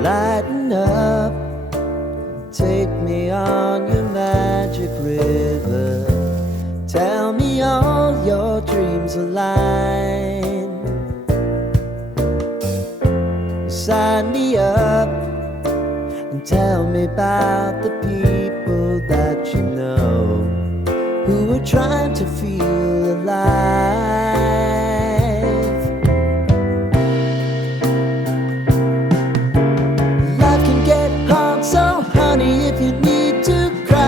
Lighten up, take me on your magic river. Tell me all your dreams align. Sign me up and tell me about the people that you know who are trying to feel alive. Life can get hard, so honey, if you need to cry,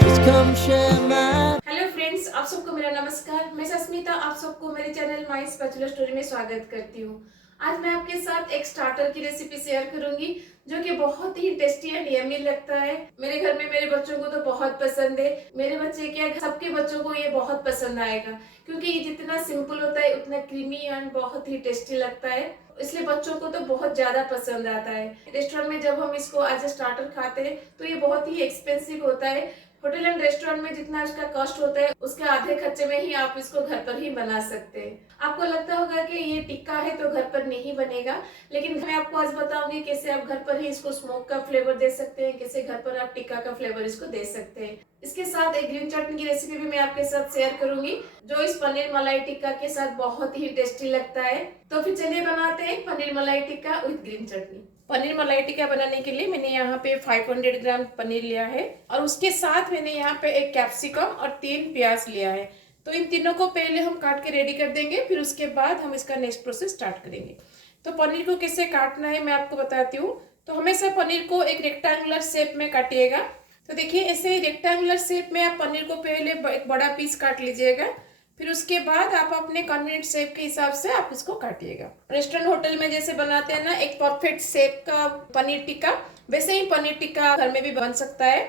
just come share my. Hello friends, आप सबको मेरा नमस्कार। मैं सस्मिता आप सबको मेरे channel my स्पेचुलर story में स्वागत करती हूँ। आज मैं आपके साथ एक स्टार्टर की रेसिपी शेयर करूंगी जो कि बहुत ही टेस्टी एंड यम्मी लगता है। मेरे घर में मेरे बच्चों को तो बहुत पसंद है। मेरे बच्चे क्या, सबके बच्चों को ये बहुत पसंद आएगा क्योंकि ये जितना सिंपल होता है उतना क्रीमी एंड बहुत ही टेस्टी लगता है, इसलिए बच्चों को तो बहुत ज्यादा पसंद आता है। रेस्टोरेंट में जब हम इसको एज ए स्टार्टर खाते हैं तो ये बहुत ही एक्सपेंसिव होता है। होटल एंड रेस्टोरेंट में जितना इसका कॉस्ट होता है उसके आधे खर्चे में ही आप इसको घर पर ही बना सकते हैं। आपको लगता होगा कि ये टिक्का है तो घर पर नहीं बनेगा, लेकिन मैं आपको आज बताऊंगी कैसे आप घर पर ही इसको स्मोक का फ्लेवर दे सकते हैं, कैसे घर पर आप टिक्का का फ्लेवर इसको दे सकते हैं। इसके साथ एक ग्रीन चटनी की रेसिपी भी मैं आपके साथ शेयर करूंगी जो इस पनीर मलाई टिक्का के साथ बहुत ही टेस्टी लगता है। तो फिर चलिए बनाते हैं पनीर मलाई टिक्का विद ग्रीन चटनी। पनीर मलाई टिक्का बनाने के लिए मैंने यहाँ पे 500 ग्राम पनीर लिया है और उसके साथ मैंने यहाँ पे एक कैप्सिकम और 3 प्याज लिया है। तो इन तीनों को पहले हम काट के रेडी कर देंगे, फिर उसके बाद हम इसका नेक्स्ट प्रोसेस स्टार्ट करेंगे। तो पनीर को कैसे काटना है मैं आपको बताती हूँ। तो हमेशा पनीर को एक रेक्टेंगुलर शेप में काटिएगा। तो देखिए ऐसे रेक्टेंगुलर शेप में आप पनीर को पहले एक बड़ा पीस काट लीजिएगा, फिर उसके बाद आप अपने कन्वीनियंट शेप के हिसाब से आप इसको काटिएगा। रेस्टोरेंट होटल में जैसे बनाते हैं ना एक परफेक्ट शेप का पनीर टिक्का, वैसे ही पनीर टिक्का घर में भी बन सकता है।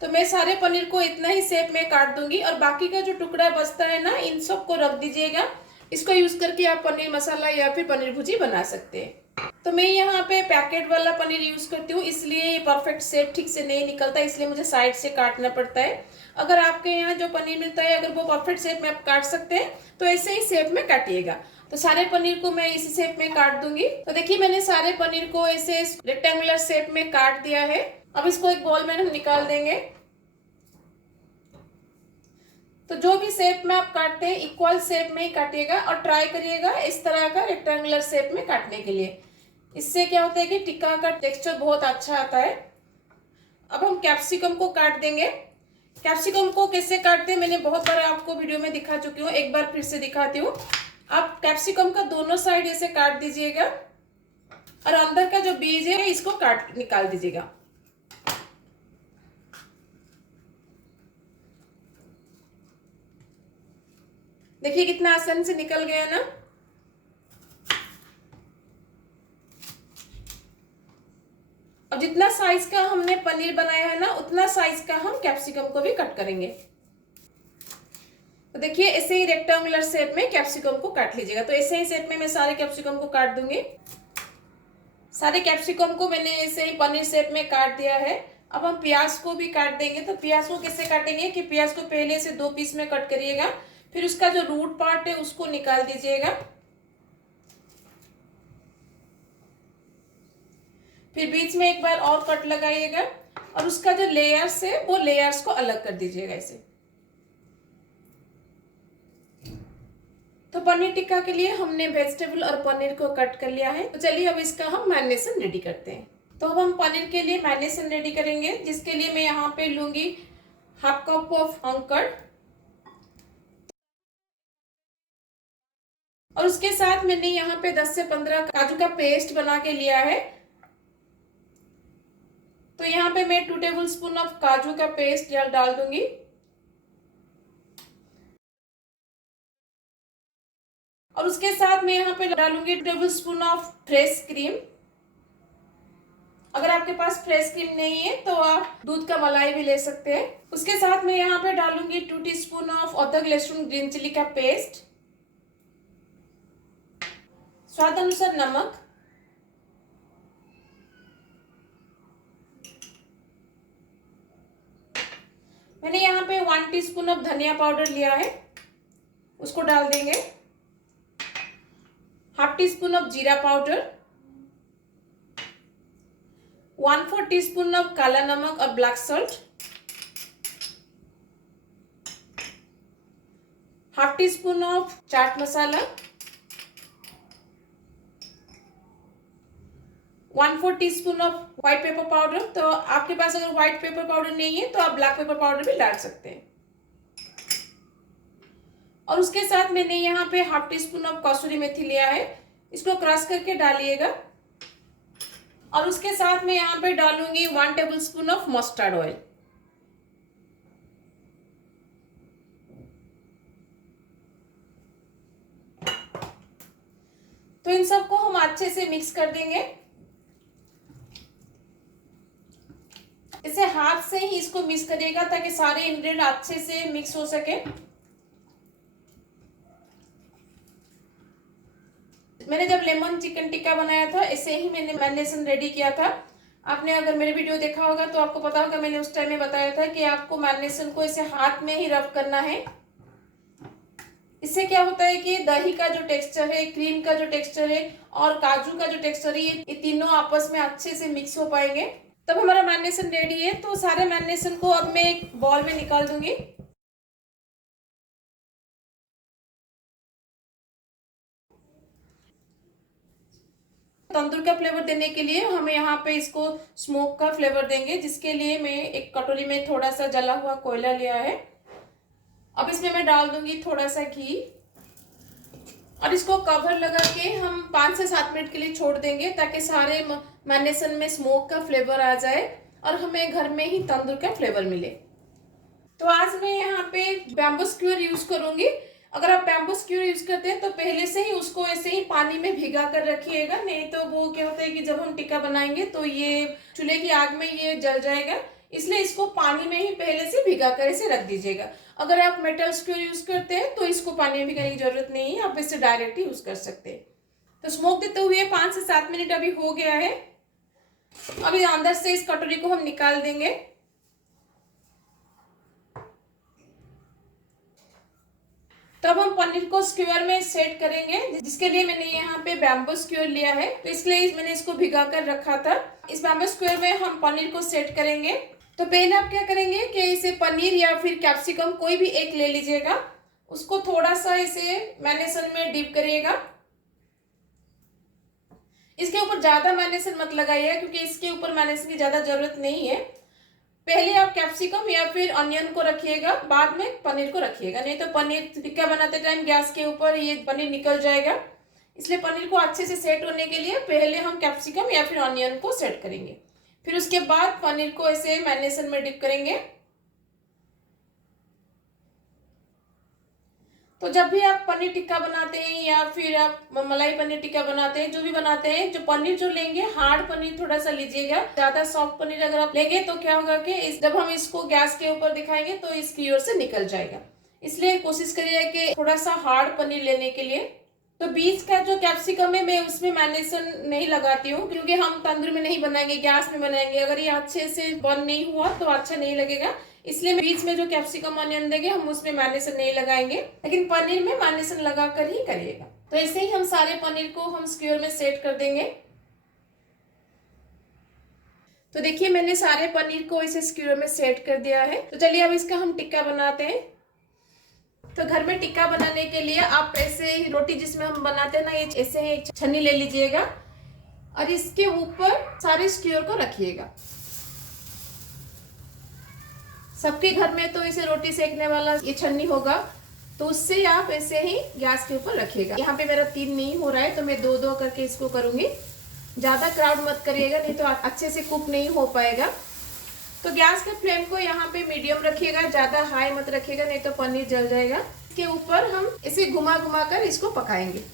तो मैं सारे पनीर को इतना ही शेप में काट दूंगी और बाकी का जो टुकड़ा बचता है ना इन सब को रख दीजिएगा। इसको यूज करके आप पनीर मसाला या फिर पनीर भुजी बना सकते हैं। तो मैं यहाँ पे पैकेट वाला पनीर यूज करती हूँ, इसलिए ये परफेक्ट शेप ठीक से नहीं निकलता, इसलिए मुझे साइड से काटना पड़ता है। अगर आपके यहाँ जो पनीर मिलता है अगर वो परफेक्ट शेप में आप काट सकते हैं तो ऐसे ही शेप में काटिएगा। तो सारे पनीर को मैं इसी शेप में काट दूंगी। तो देखिए मैंने सारे पनीर को ऐसे रेक्टेंगुलर शेप में काट दिया है। अब इसको एक बॉल में हम निकाल देंगे। तो जो भी शेप में आप काटते हैं इक्वल शेप में ही काटिएगा और ट्राई करिएगा इस तरह का रेक्टेंगुलर शेप में काटने के लिए। इससे क्या होता है कि टिक्का का टेक्सचर बहुत अच्छा आता है। अब हम कैप्सिकम को काट देंगे। कैप्सिकम को कैसे काटते हैं मैंने बहुत बार आपको वीडियो में दिखा चुकी हूँ, एक बार फिर से दिखाती हूँ। आप कैप्सिकम का दोनों साइड ऐसे काट दीजिएगा और अंदर का जो बीज है इसको काट निकाल दीजिएगा। देखिए कितना आसान से निकल गया ना। अब जितना साइज का हमने पनीर बनाया है ना उतना साइज का हम कैप्सिकम को भी कट करेंगे। तो देखिए ऐसे ही रेक्टेंगुलर शेप में कैप्सिकम को काट लीजिएगा। तो ऐसे ही शेप में मैं सारे कैप्सिकम को काट दूंगी। सारे कैप्सिकम को मैंने ऐसे ही पनीर शेप में काट दिया है। अब हम प्याज को भी काट देंगे। तो प्याज को कैसे काटेंगे कि प्याज को पहले से 2 पीस में कट करिएगा, फिर उसका जो रूट पार्ट है उसको निकाल दीजिएगा, फिर बीच में एक बार और कट लगाइएगा और उसका जो लेयर्स है वो लेयर्स को अलग कर दीजिएगा ऐसे। तो पनीर टिक्का के लिए हमने वेजिटेबल और पनीर को कट कर लिया है। तो चलिए अब इसका हम मैरिनेशन रेडी करते हैं। तो अब हम पनीर के लिए मैरिनेशन रेडी करेंगे, जिसके लिए मैं यहाँ पे लूंगी हाफ कप ऑफ अंकड़ और उसके साथ मैंने यहाँ पे 10 से 15 काजू का पेस्ट बना के लिया है। तो यहाँ पे मैं 2 टेबलस्पून ऑफ काजू का पेस्ट डाल दूंगी और उसके साथ मैं यहाँ पे डालूंगी 2 टेबलस्पून ऑफ फ्रेश क्रीम। अगर आपके पास फ्रेश क्रीम नहीं है तो आप दूध का मलाई भी ले सकते हैं। उसके साथ मैं यहाँ पे डालूंगी 2 टीस्पून ऑफ अदरक लहसुन ग्रीन चिली का पेस्ट, स्वाद अनुसार नमक, मैंने यहाँ पे 1 टीस्पून ऑफ धनिया पाउडर लिया है, उसको डाल देंगे। हाफ टी स्पून ऑफ जीरा पाउडर, 1/4 टीस्पून ऑफ काला नमक और black salt, half tea spoon of chaat masala, 1/4 teaspoon of white pepper powder. तो आपके पास अगर व्हाइट पेपर पाउडर नहीं है तो आप ब्लैक पेपर पाउडर भी डाल सकते हैं। और उसके साथ मैंने यहाँ पे हाफ टी स्पून ऑफ कसूरी मेथी लिया है, इसको क्रश करके डालिएगा। और उसके साथ मैं यहाँ पे डालूंगी 1 टेबलस्पून ऑफ मस्टर्ड ऑयल। तो इन सबको हम अच्छे से मिक्स कर देंगे। इसे हाथ से ही इसको मिक्स करिएगा ताकि सारे इंग्रेडिएंट अच्छे से मिक्स हो सके। मैंने जब लेमन चिकन टिक्का बनाया था ऐसे ही मैंने मैरिनेशन रेडी किया था। आपने अगर मेरे वीडियो देखा होगा तो आपको पता होगा मैंने उस टाइम में बताया था कि आपको मैरिनेशन को ऐसे हाथ में ही रब करना है। इससे क्या होता है कि दही का जो टेक्सचर है, क्रीम का जो टेक्सचर है और काजू का जो टेक्सचर है, ये तीनों आपस में अच्छे से मिक्स हो पाएंगे। तब हमारा मैरिनेशन रेडी है। तो सारे मैरिनेशन को अब मैं एक बॉल में निकाल दूंगी। तंदूर का फ्लेवर देने के लिए हमें यहाँ पे इसको स्मोक का फ्लेवर देंगे, जिसके लिए मैं एक कटोरी में थोड़ा सा जला हुआ कोयला लिया है। अब इसमें मैं डाल दूंगी थोड़ा सा घी और इसको कवर लगा के हम 5 से 7 मिनट के लिए छोड़ देंगे ताकि सारे मैरिनेशन में स्मोक का फ्लेवर आ जाए और हमें घर में ही तंदूर का फ्लेवर मिले। तो आज मैं यहाँ पे बैम्बू स्क्यूअर यूज करूंगी। अगर आप बैम्बू स्क्यूअर यूज करते हैं तो पहले से ही उसको ऐसे ही पानी में भिगा कर रखिएगा, नहीं तो वो क्या होता है कि जब हम टिक्का बनाएंगे तो ये चूल्हे की आग में ये जल जाएगा। इसलिए इसको पानी में ही पहले से भिगा कर इसे रख दीजिएगा। अगर आप मेटल स्क्यूअर यूज करते हैं तो इसको पानी में भिगाने की जरूरत नहीं है, आप इसे डायरेक्ट यूज कर सकते हैं। तो स्मोक देते हुए 5 से 7 मिनट अभी हो गया है। अभी अंदर से इस कटोरी को हम निकाल देंगे। तब हम पनीर को स्क्यूअर में सेट करेंगे, जिसके लिए मैंने यहाँ पे बैम्बू स्क्यूअर लिया है। तो इसलिए मैंने इसको भिगा कर रखा था। इस बैम्बू स्क्यूअर में हम पनीर को सेट करेंगे। तो पहले आप क्या करेंगे कि इसे पनीर या फिर कैप्सिकम कोई भी एक ले लीजिएगा, उसको थोड़ा सा इसे मैरिनेशन में डीप करिएगा। इसके ऊपर ज्यादा मैरिनेशन मत लगाइएगा क्योंकि इसके ऊपर मैरिनेशन की ज्यादा जरूरत नहीं है। पहले आप कैप्सिकम या फिर अनियन को रखिएगा, बाद में पनीर को रखिएगा, नहीं तो पनीर टिक्का बनाते टाइम गैस के ऊपर ये पनीर निकल जाएगा। इसलिए पनीर को अच्छे से सेट होने के लिए पहले हम कैप्सिकम या फिर अनियन को सेट करेंगे, फिर उसके बाद पनीर को ऐसे मैरिनेशन में डिप करेंगे। तो जब भी आप पनीर टिक्का बनाते हैं या फिर आप मलाई पनीर टिक्का बनाते हैं, जो भी बनाते हैं, जो पनीर जो लेंगे हार्ड पनीर थोड़ा सा लीजिएगा। ज्यादा सॉफ्ट पनीर अगर आप लेंगे तो क्या होगा कि जब हम इसको गैस के ऊपर दिखाएंगे तो इसकी ओर से निकल जाएगा। इसलिए कोशिश करिए कि थोड़ा सा हार्ड पनीर लेने के लिए। तो बीच का जो कैप्सिकम है मैं उसमें मैरिनेशन नहीं लगाती हूँ क्योंकि हम तंदूर में नहीं बनाएंगे, गैस में बनाएंगे। अगर ये अच्छे से बर्न नहीं हुआ तो अच्छा नहीं लगेगा। इसलिए बीच में जो कैप्सिकम अनियन देंगे हम उसमें मैरिनेशन नहीं लगाएंगे, लेकिन पनीर में मैरिनेशन लगा कर ही करिएगा। तो ऐसे ही हम सारे पनीर को हम स्क्यूअर में सेट कर देंगे। तो देखिए मैंने सारे पनीर को इसे स्क्यूअर में सेट कर दिया है। तो चलिए अब इसका हम टिक्का बनाते हैं। तो घर में टिक्का बनाने के लिए आप ऐसे ही रोटी जिसमें हम बनाते हैं ना, ये ऐसे ही छन्नी ले लीजिएगा और इसके ऊपर सारे स्क्यूअर को रखिएगा। सबके घर में तो इसे रोटी सेकने वाला ये छन्नी होगा, तो उससे आप ऐसे ही गैस के ऊपर रखिएगा। यहाँ पे मेरा 3 नहीं हो रहा है तो मैं 2-2 करके इसको करूंगी। ज्यादा क्राउड मत करिएगा, नहीं तो अच्छे से कुक नहीं हो पाएगा। तो गैस के फ्लेम को यहाँ पे मीडियम रखिएगा, ज्यादा हाई मत रखिएगा, नहीं तो पनीर जल जाएगा। इसके ऊपर हम इसे घुमा घुमा कर इसको पकाएंगे।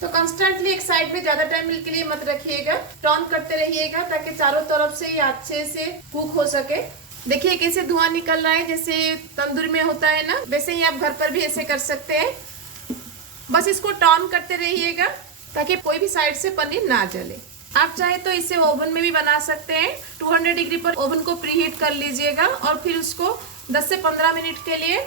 तो कंस्टेंटली एक साइड में ज्यादा टाइम के लिए मत रखिएगा, टर्न करते रहिएगा ताकि चारों तरफ से ये अच्छे से कुक हो सके। देखिए कैसे धुआं निकल रहा है, जैसे तंदूर में होता है ना, वैसे ही आप घर पर भी ऐसे कर सकते हैं। बस इसको टर्न करते रहिएगा ताकि कोई भी साइड से पनीर ना जले। आप चाहे तो इसे ओवन में भी बना सकते हैं। 200 डिग्री पर ओवन को प्रीहीट कर लीजिएगा और फिर उसको 10 से 15 मिनट के लिए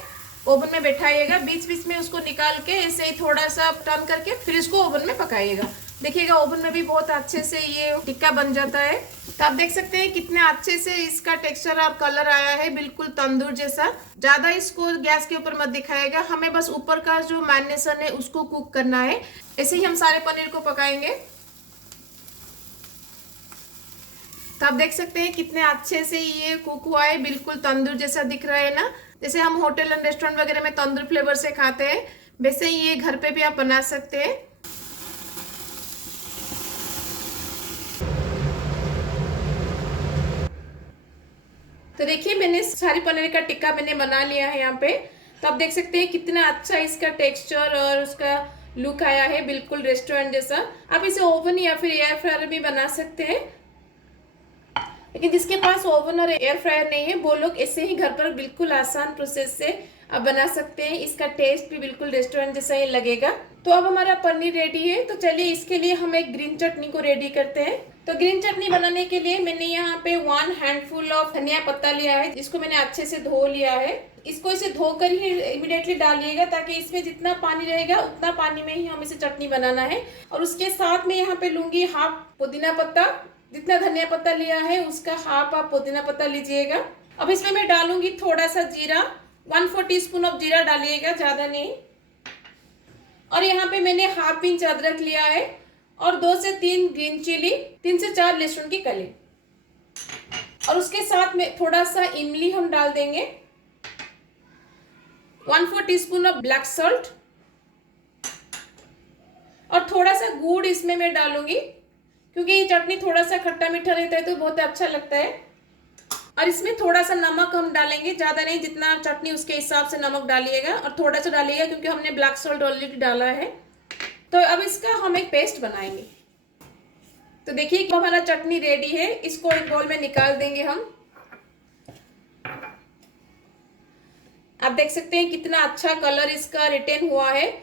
ओवन में बैठाइएगा। बीच बीच में उसको निकाल के ऐसे ही थोड़ा सा टर्न करके फिर इसको ओवन में पकाइएगा। देखिएगा ओवन में भी बहुत अच्छे से ये टिक्का बन जाता है। तो आप देख सकते हैं कितने अच्छे से इसका टेक्सचर और कलर आया है, बिल्कुल तंदूर जैसा। ज्यादा इसको गैस के ऊपर मत दिखाएगा, हमें बस ऊपर का जो मैरिनेशन है उसको कुक करना है। ऐसे ही हम सारे पनीर को पकाएंगे। तो आप देख सकते हैं कितने अच्छे से ये कुक हुआ है, बिल्कुल तंदूर जैसा दिख रहा है ना। जैसे हम होटल एंड रेस्टोरेंट वगैरह में तंदूर फ्लेवर से खाते हैं, वैसे ही ये घर पे भी आप बना सकते हैं। तो देखिए मैंने सारी पनीर का टिक्का मैंने बना लिया है यहाँ पे। तो आप देख सकते हैं कितना अच्छा इसका टेक्सचर और उसका लुक आया है, बिल्कुल रेस्टोरेंट जैसा। आप इसे ओवन या फिर एयर फ्रायर भी बना सकते हैं, लेकिन जिसके पास ओवन और एयर फ्रायर नहीं है वो लोग ऐसे ही घर पर बिल्कुल आसान प्रोसेस से आप बना सकते हैं। इसका टेस्ट भी बिल्कुल रेस्टोरेंट जैसा ही लगेगा। तो अब हमारा पनीर रेडी है। तो चलिए इसके लिए हम एक ग्रीन चटनी को रेडी करते हैं। तो ग्रीन चटनी बनाने के लिए मैंने यहाँ पे 1 हैंडफुल ऑफ धनिया पत्ता लिया है, जिसको मैंने अच्छे से धो लिया है। इसको इसे धोकर ही इमीडिएटली डालिएगा, ताकि इसमें जितना पानी रहेगा उतना पानी में ही हम इसे चटनी बनाना है। और उसके साथ में यहाँ पे लूंगी हाफ पुदीना पत्ता। जितना धनिया पत्ता लिया है उसका हाफ आप पुदीना पत्ता लीजिएगा। अब इसमें मैं डालूंगी थोड़ा सा जीरा, 1/4 टीस्पून ऑफ जीरा डालिएगा, ज्यादा नहीं। और यहाँ पे मैंने हाफ इंच अदरक लिया है और 2 से 3 ग्रीन चिली, 3 से 4 लहसुन की कली। और उसके साथ में थोड़ा सा इमली हम डाल देंगे, 1/4 टीस्पून ऑफ ब्लैक सॉल्ट, और थोड़ा सा गुड़ इसमें मैं डालूंगी, क्योंकि ये चटनी थोड़ा सा खट्टा मीठा रहता है तो बहुत अच्छा लगता है। और इसमें थोड़ा सा नमक हम डालेंगे, ज्यादा नहीं, जितना चटनी उसके हिसाब से नमक डालिएगा। और थोड़ा सा डालिएगा क्योंकि हमने ब्लैक सॉल्ट ऑलरेडी डाला है। तो अब इसका हम एक पेस्ट बनाएंगे। तो देखिए हमारा चटनी रेडी है, इसको एक बाउल में निकाल देंगे हम। आप देख सकते हैं कितना अच्छा कलर इसका रिटेन हुआ है।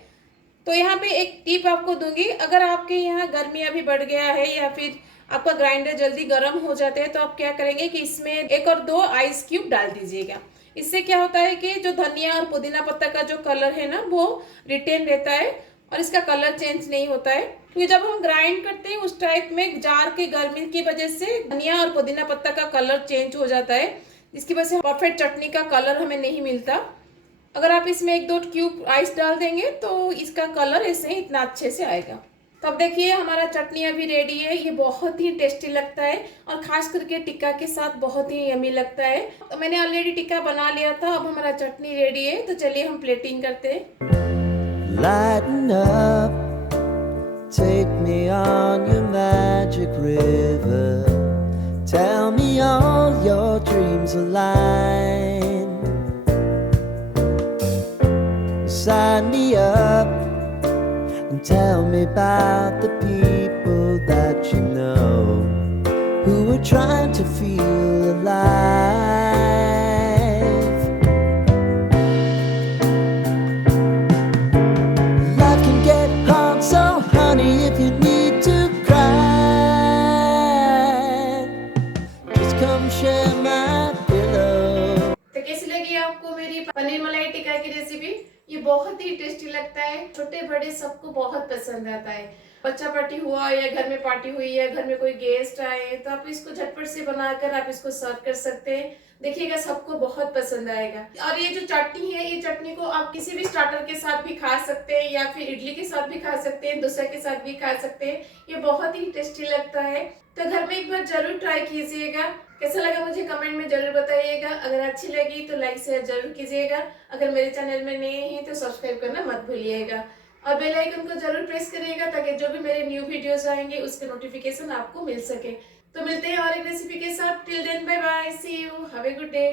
तो यहाँ पे एक टिप आपको दूंगी, अगर आपके यहाँ गर्मी अभी बढ़ गया है या फिर आपका ग्राइंडर जल्दी गर्म हो जाते हैं, तो आप क्या करेंगे कि इसमें 1 और 2 आइस क्यूब डाल दीजिएगा। इससे क्या होता है कि जो धनिया और पुदीना पत्ता का जो कलर है ना वो रिटेन रहता है और इसका कलर चेंज नहीं होता है। क्योंकि जब हम ग्राइंड करते हैं उस टाइप में जार के गर्मी की वजह से धनिया और पुदीना पत्ता का कलर चेंज हो जाता है, जिसकी वजह से परफेक्ट चटनी का कलर हमें नहीं मिलता। अगर आप इसमें 1-2 क्यूब आइस डाल देंगे तो इसका कलर ऐसे ही इतना अच्छे से आएगा। तो अब देखिए हमारा चटनी अभी रेडी है। ये बहुत ही टेस्टी लगता है और खास करके टिक्का के साथ बहुत ही यमी लगता है। तो मैंने ऑलरेडी टिक्का बना लिया था, अब हमारा चटनी रेडी है। तो चलिए हम प्लेटिंग करते हैं। Lighten up, take me on your magic river. Tell me all your dreams align. Sign me up and tell me about the people that you know who are trying to feel alive. Life can get hard, so honey, if you need to cry, just come share my pillow. तो कैसी लगी आपको मेरी पनीर मलाई टिक्का की recipe? ये बहुत ही tasty लगता है, छोटे बड़े सबको बहुत पसंद आता है। बच्चा पार्टी हुआ या घर में पार्टी हुई या घर में कोई गेस्ट आए तो आप इसको झटपट से बनाकर आप इसको सर्व कर सकते हैं। देखिएगा सबको बहुत पसंद आएगा। और ये जो चटनी है, ये चटनी को आप किसी भी स्टार्टर के साथ भी खा सकते हैं या फिर इडली के साथ भी खा सकते हैं, डोसा के साथ भी खा सकते हैं। ये बहुत ही टेस्टी लगता है। तो घर में एक बार जरूर ट्राई कीजिएगा। कैसा लगा मुझे कमेंट में जरूर बताइएगा। अगर अच्छी लगी तो लाइक शेयर जरूर कीजिएगा। अगर मेरे चैनल में नए हैं तो सब्सक्राइब करना मत भूलिएगा और बेल आइकन को जरूर प्रेस करिएगा, ताकि जो भी मेरे न्यू वीडियोस आएंगे उसके नोटिफिकेशन आपको मिल सके। तो मिलते हैं और एक रेसिपी के साथ। Till then bye bye, see you, have a good day.